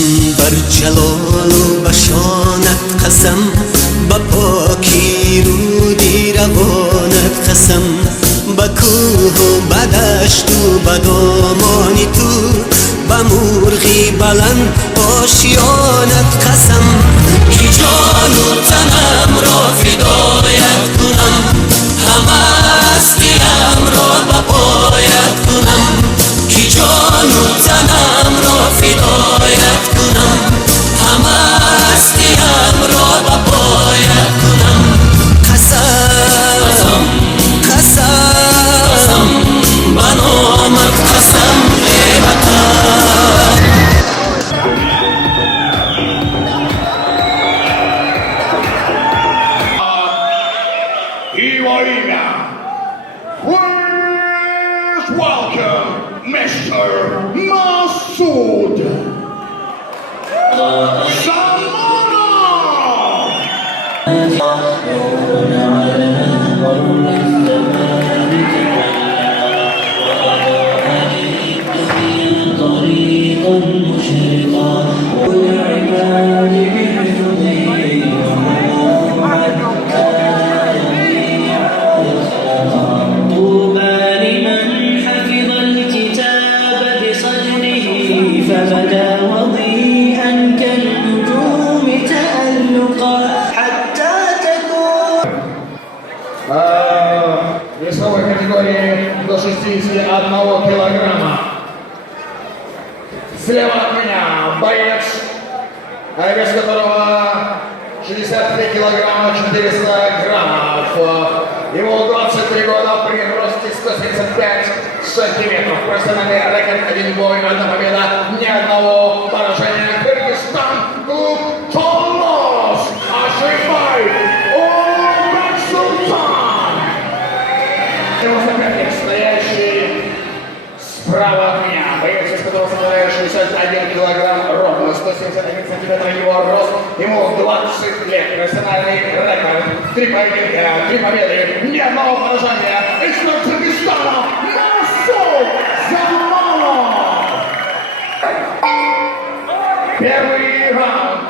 قسم بر جلال و بشانت قسم، با پاکی رودی روانت قسم، با کوه و با دشت و با دامانی تو، با مرغی بلند آشیانت قسم. که جان و تنم را فدایت کنم، همه هستیم را به پایت کنم. که جان و تنم را فدایت کنم، همه هستیم را به پایت کنم. قسم قسم به نامت قسم ای وطن. Его имя. Please welcome Mr. Masood Samana. فبدا وضيئا كالنجوم تألقا حتى تكون. Весовой категории до 61 килограмма. Слева от меня боец, вес которого 63 килограмма 400 граммов. Ему 23 года, при росте 175 сантиметров. Профессиональный рекорд: 1 бой, 1 победа, ни одного поражения. Кыргызстан, клуб Толос. Ашимбай Омарсултан. Его соперник, стоящий справа от меня, боец, из которого составляет 61 килограмм ровно, 171 сантиметр его рост, ему 20 лет, профессиональный рекорд, 3 поединка, 3 победы, ни одного поражения. Из Кыргызстана Масуд Заманов. Первый раунд.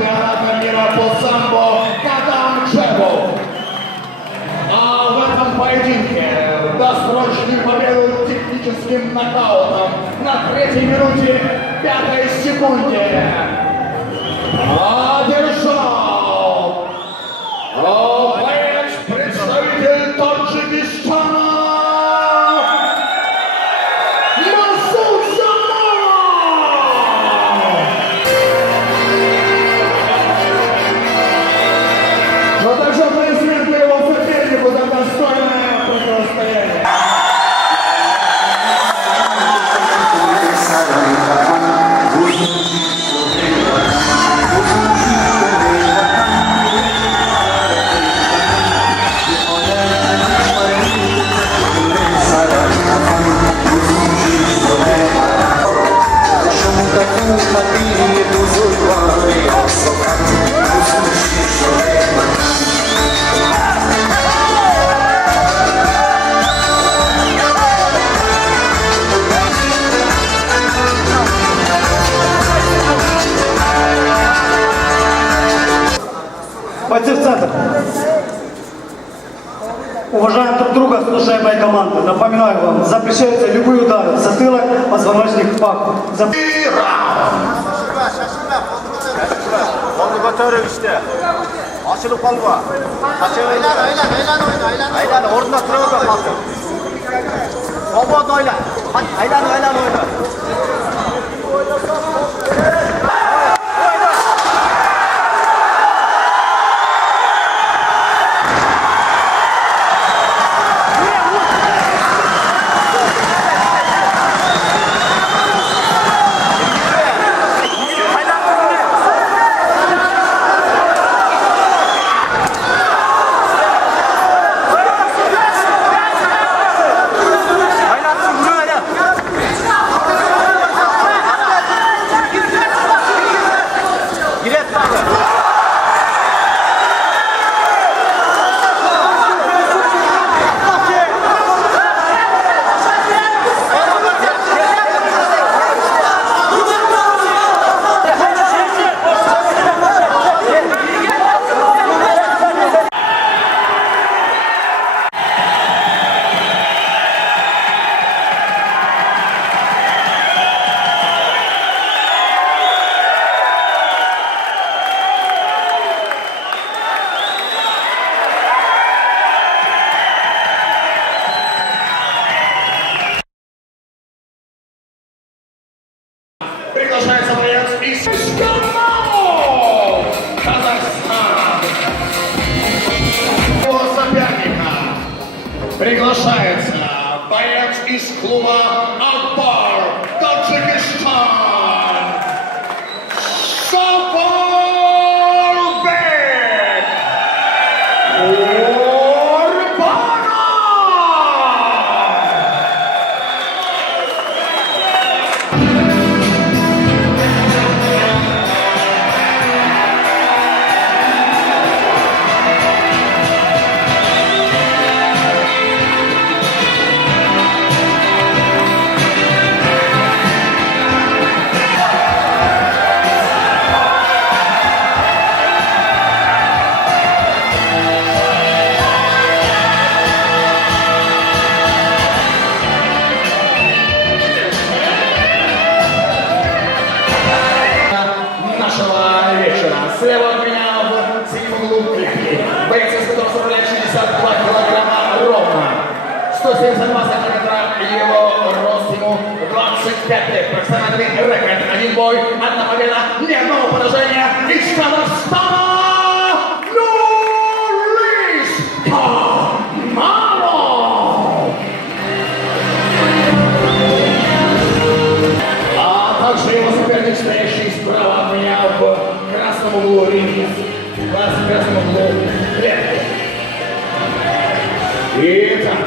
чемпионата мира по самбо Кадам Джебов. А в этом поединке досрочную победу техническим нокаутом на 3-й минуте 5-й секунде одержал боец, представитель Таджикистана Масуд Замаров. Но также аплодисменты его сопернику за достойное противостояние. Бойцы в центр. Уважаем друг друга, слушаем моей команды. Напоминаю вам, запрещаются любые удары в затылок, позвоночник, пах. Oldu batırır işte. Açılıp kalma. Aylan orada tırıvır da kalsın. Robot oyla. Hadi aylan oyla. Приглашается боец из Казахстана. Его соперника приглашается боец из клуба Акбар, Таджикистан. Сафарбек Курбанов. Слева от меня в синем углу клетки. Боец, из которого составляет 62 килограмма ровно. 172 сантиметра его рост, ему 25 лет. Профессиональный рекорд. Один бой, одна победа, ни одного поражения. Из Казахстана Нурис Камалов. А также его соперник, стоящий справа от меня в красном углу ринга. В красном углу клетки. Итак,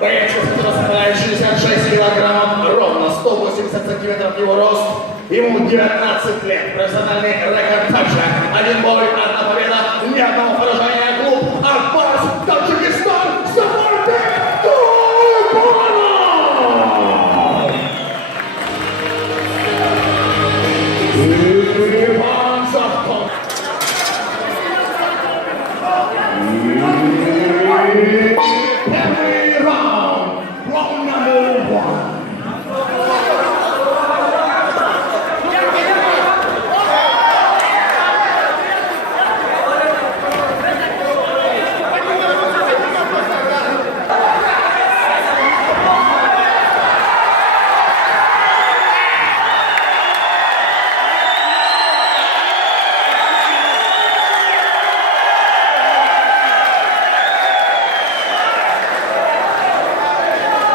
боец, который составляет 66 килограммов ровно, 180 сантиметров его рост, ему 19 лет. Профессиональный рекорд также. Один бой, одна победа, ни одного поражения. Клуб Акбар, Таджикистан, Сафарбек Курбанов. Иван Завтра. Every round number 1.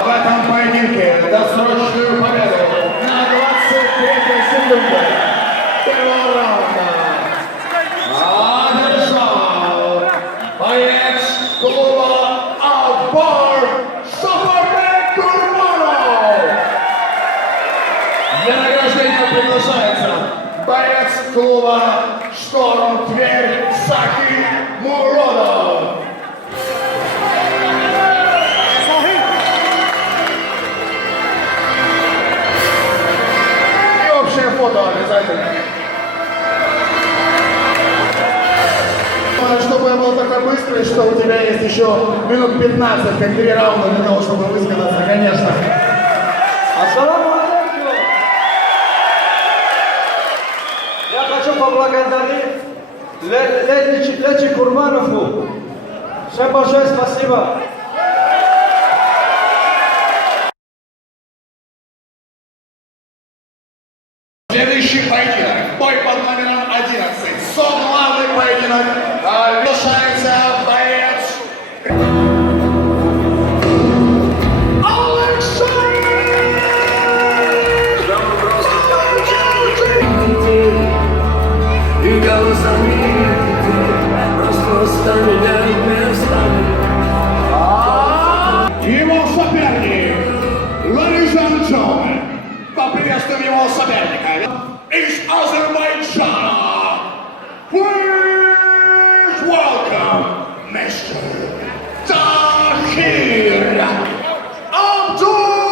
В этом поединке досрочную победу на 23 секунде первого раунда одержал боец клуба «Отбор» Шухарбек Курманов. Для награждения приглашается боец клуба «Шторм Тверь» Саки Муродов. Фото обязательно. Чтобы я был такой быстрый, что у тебя есть еще минут 15, как 3 раунда для того, чтобы высказаться, конечно. Ассаламу алейкум! Я хочу поблагодарить Лечи Курманову. Всем большое спасибо. Следующий поединок. Бой под номером 11. Главный поединок. Решается боец. Его соперник. Ladies and gentlemen. Поприветствуем его соперника из Азербайджана. Please welcome Mr. Tahir Abdullayev.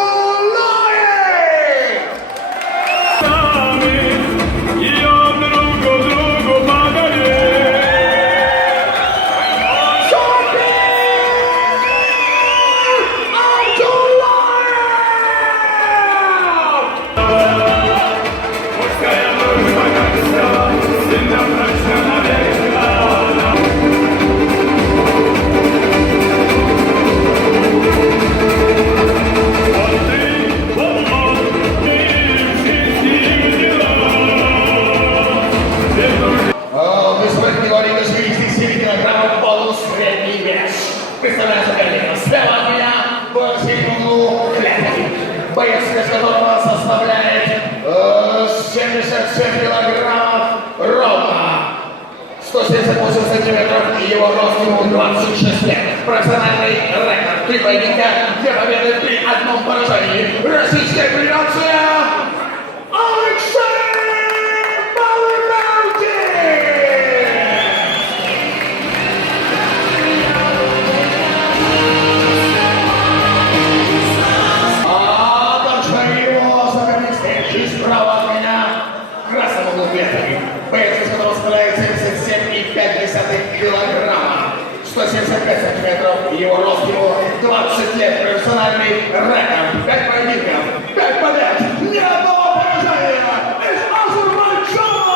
Высокий говорит, что 67 килограммов полусредний вес. Представляю соперника. Слева от меня в середину клетки. Боец, вес которого составляет 77 килограммов ровно. 178 сантиметров и его рост ему 26 лет. Профессиональный рекорд. 3 поединка, 2 победы при 1 поражении. Российская федерация. Алексей боец, из которого составляет 77,5 килограмма, 175 сантиметров, его рост ему 20 лет, профессиональный рекорд, 5 поединков, 5 побед, ни одного поражения из Азербайджана.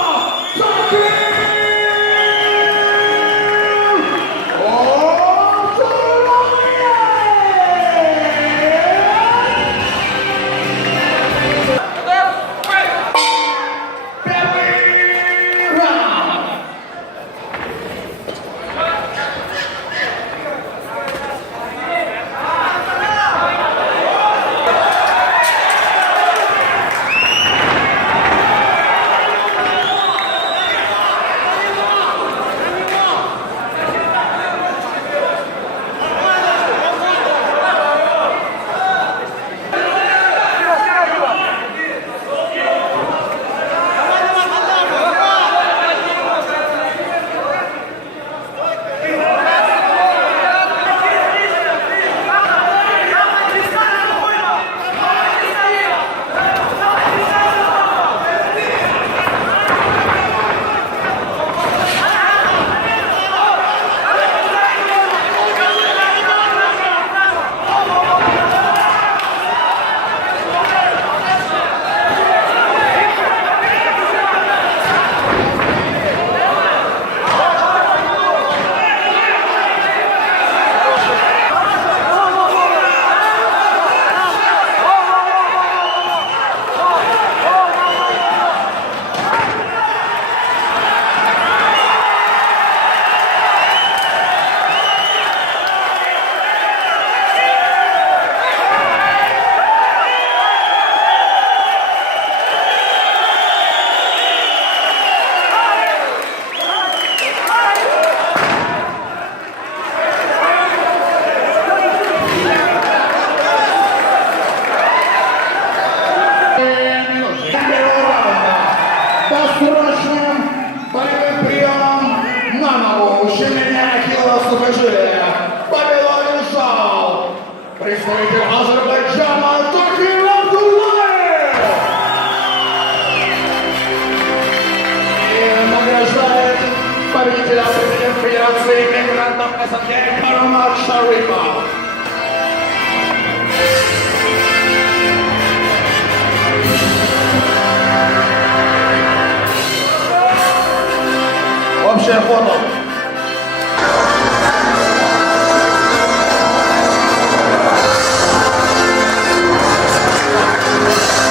Again, Karamad Sharipov. Общее фото.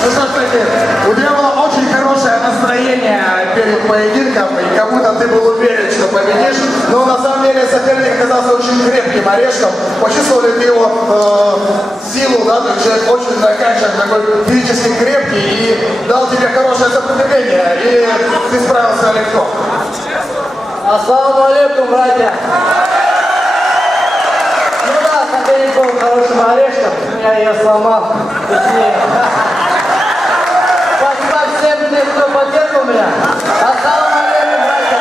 Ну что ж, кстати, у тебя было очень хорошее настроение перед поединком, и как будто ты был уверен, что победишь, но на самом деле соперник оказался очень крепким орешком. Почувствовал ли ты его силу, да, то есть человек очень заканчивает, такой физически крепкий и дал тебе хорошее сопротивление, и ты справился легко. Ассаламу алейкум, братья! Ну да, соперник был хорошим орешком, я ее сломал. Спасибо всем тем, кто поддерживал меня. Ассаламу алейкум, братья!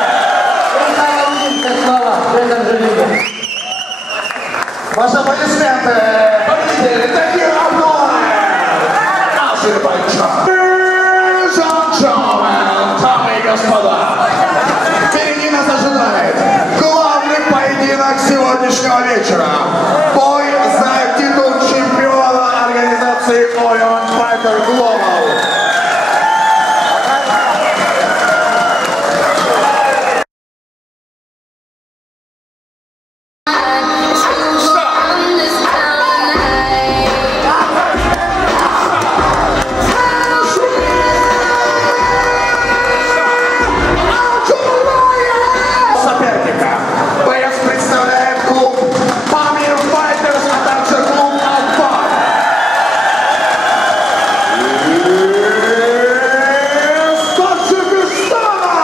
И увидимся снова в этом же видео. Ваши аплодисменты, победитель Тахир Абдулаев, Азербайджан. Дамы и господа, Впереди нас ожидает главный поединок сегодняшнего вечера. Бой за титул чемпиона организации Orion Fighter Global. Соперника. Боец представляет клуб Pamir Fighters, а также клуб Al-Fat. Из Таджикистана.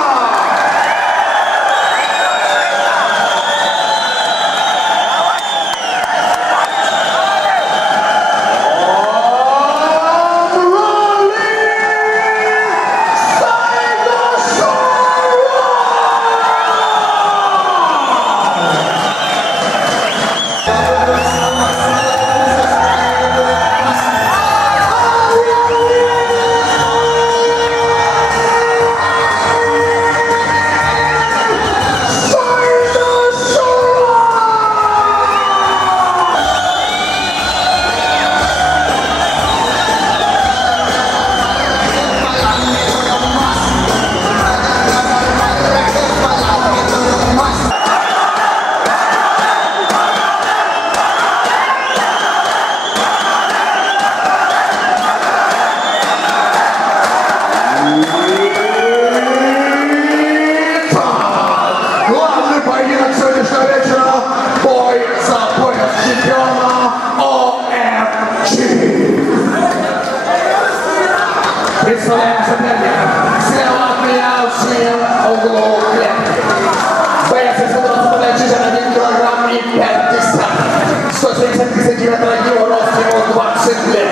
Главный поединок сегодняшнего вечера – бой за пояс чемпиона OMG. Представляем соперника. Слева от меня в синем углу клетки. Боец из которого составляет 61 килограмм и 5 десятых. 170 сантиметров его рост, ему 20 лет.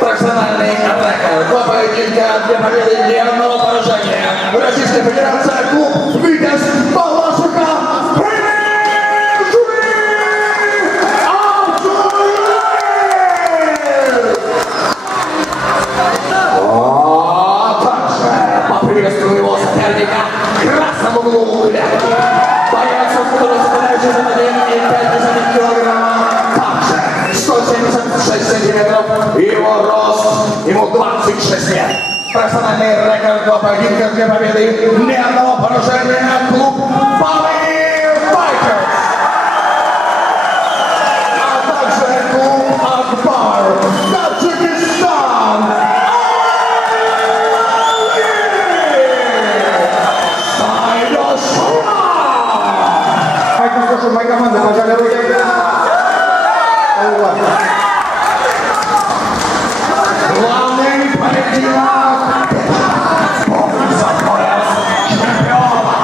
Профессиональный атака. Два поединка, 2 победы, ни одного поражения. Российская Федерация, клуб «Витязь» Балашиха. А также поприветствую его соперника в красном углу клетки. Боец, который составляет 61,5 килограмма. Также 176 сантиметров. Его рост, ему 26 лет. Профессиональный рекорд, 2 поединка, 2 победы, ни одного поражения. Клуб Pamir Fighters. А также клуб Акбар, Таджикистан. Слушай, моя команда, пожали руки. Главный поединок. Бой за пояс чемпиона.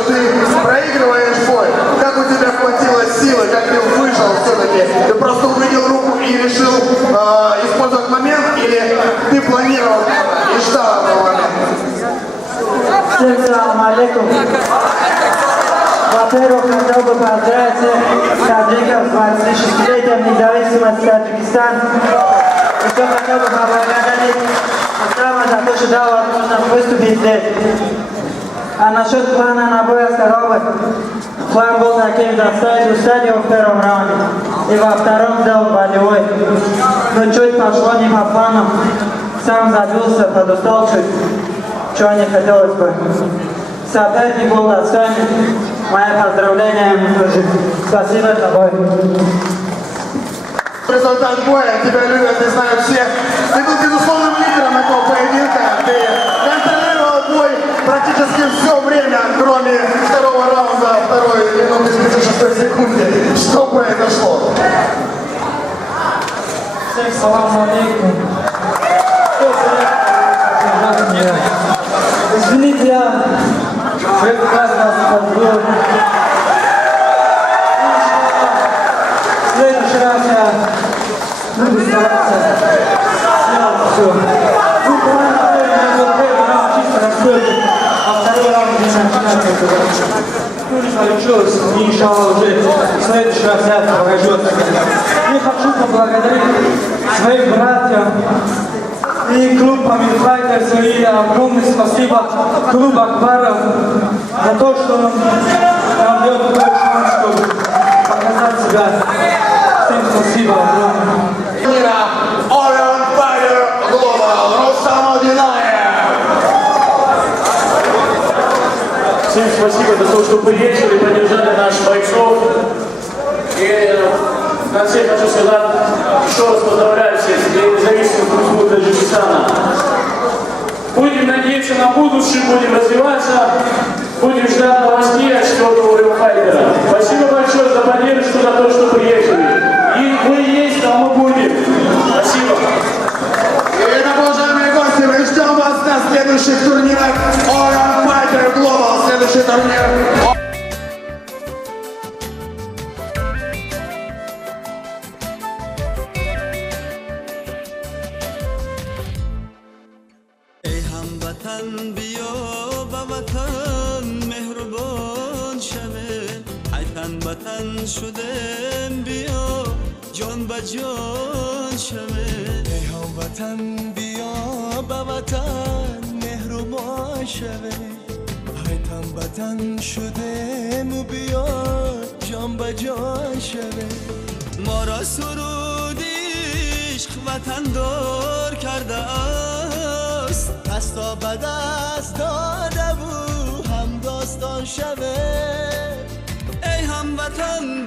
что ты проигрываешь бой. Как у тебя хватило силы, как ты выжил все-таки? Ты просто увидел руку и решил использовать момент, или ты планировал и ждал этого момента? Всем салам алейкум. Во-первых, хотел бы поздравить всех таджиков с 26-летием независимости Таджикистана. Еще хотел бы поблагодарить Астрама за то, что дал возможность выступить здесь. А насчет плана на бой Аскаровой, план был таким: доставить Устадию в первом раунде и во втором сделать болевой. Но чуть пошло не по плану, сам забился, подустал чуть, чего не хотелось бы. Соперник был достойный. Мои поздравления ему тоже. Спасибо за бой. Результат боя, тебя любят и знают все. Ты был безусловным лидером этого поединка. Ты контролировал бой практически все время, кроме второго раунда, второй минуты 36 секунды. Что произошло? Всем салам алейкум. Извините, я прекрасно подбил. В следующий раз я буду стараться сделать все. Ну, я был первый раунд чисто расстроен, а второй раунд не начинается. Ну, не получилось, и иншаллах уже в следующий раз я покажу. Я хочу поблагодарить своих братьев и клуб Памятфайтер, и огромное спасибо клубу Акбаров за то, что нам дает такой шанс, чтобы показать себя. Всем спасибо огромное. Iron Fighter Global, Рустам Одинаев. Всем спасибо за то, что приехали, поддержали наших бойцов. И в конце хочу сказать, еще раз поздравляю всех с Днем независимости Таджикистана. Будем надеяться на будущее, будем развиваться, будем ждать новостей от 4-го Римфайтера. Спасибо большое за поддержку, за то, что приехали. И вы есть, а мы будем. Спасибо. И, уважаемые гости, мы ждем вас на следующих турнирах Iron Fighter Global. Следующий турнир. ای هموطن بیا به وطن مهربان شوه ای تن به تن شدم بیا جان به جان شوه ای هموطن بیا به وطن مهربان شوه ای تن به تن شدم بیا جان به جان شوه ما را سرود عشق وطن دار کرده است دستا به دست داده و هم داستان شوه ای هموطن